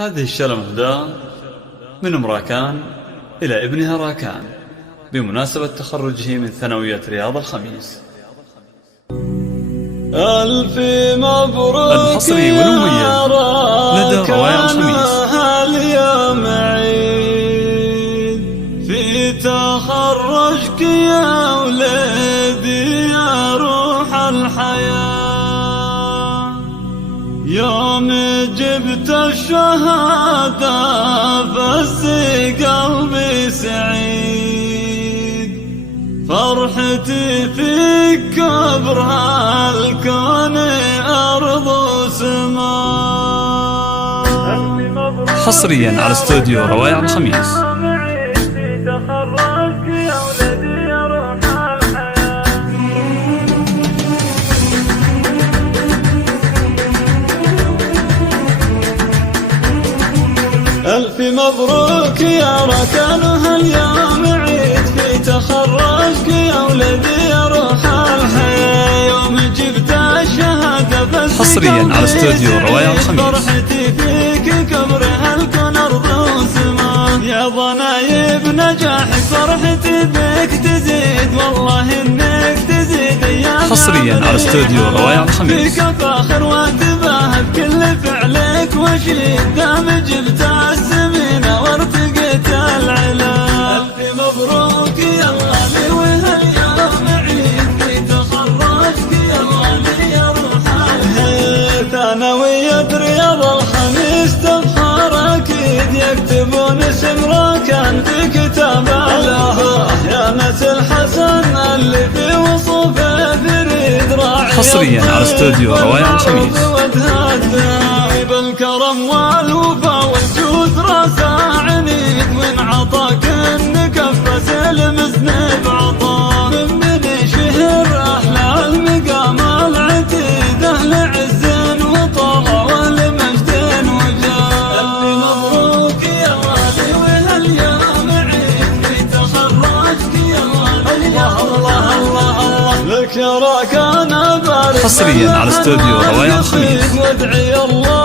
هذه الشارة مهداة من أم راكان إلى ابنها راكان بمناسبة تخرجه من ثانوية رياض الخميس. ألف مبروك الحصري والمميز لدى روايع الخميس. اليوم عيد في تخرجك يا ولدي يا روح الحياة، يوم جبت الشهادة بس قلبي سعيد، فرحتي في كبر هالكون أرض وسماء. حصريا على استوديو روايع الخميس. ألف مبروك يا راكان هاليوم عيد في تخرجك يا ولدي يا روح الحياة، يوم جبت الشهادة بس حصريا على استوديو روايع الخميس. فرحتي فيك كبر هالكون أرض وسماء، يا ضنايب نجاحك فرحتي بك تزيد، والله إنك تزيد يا حصريا على استوديو روايع الخميس. فيك فاخر واتباهى بكل فعلك وشيد، دام جبت السمينة وارتقيت العلا. ألف مبروك يا غالي وهاليوم عيد في تخرجك يا غالي يا روح الحياة، ثانوية رياض الخميس تفخر أكيد، يكتبون اسم راكان في كتاب الله، يا مثل حسن اللي في وصفه فريد راعي. حصريا على استوديو روايع الخميس. بالكرم والوفا والجود راسه عنيد، من عطاك انكفس المذنب عطا، من شهر احلى المقام العتيد، اهل عز وطغى والمجد وجاه. ألف مبروك يا غالي وهاليوم عيد في تخرجك يا غالي، الله الله الله الله لك يا راكان. حصريا على استوديو روايع الخميس. وادعي الله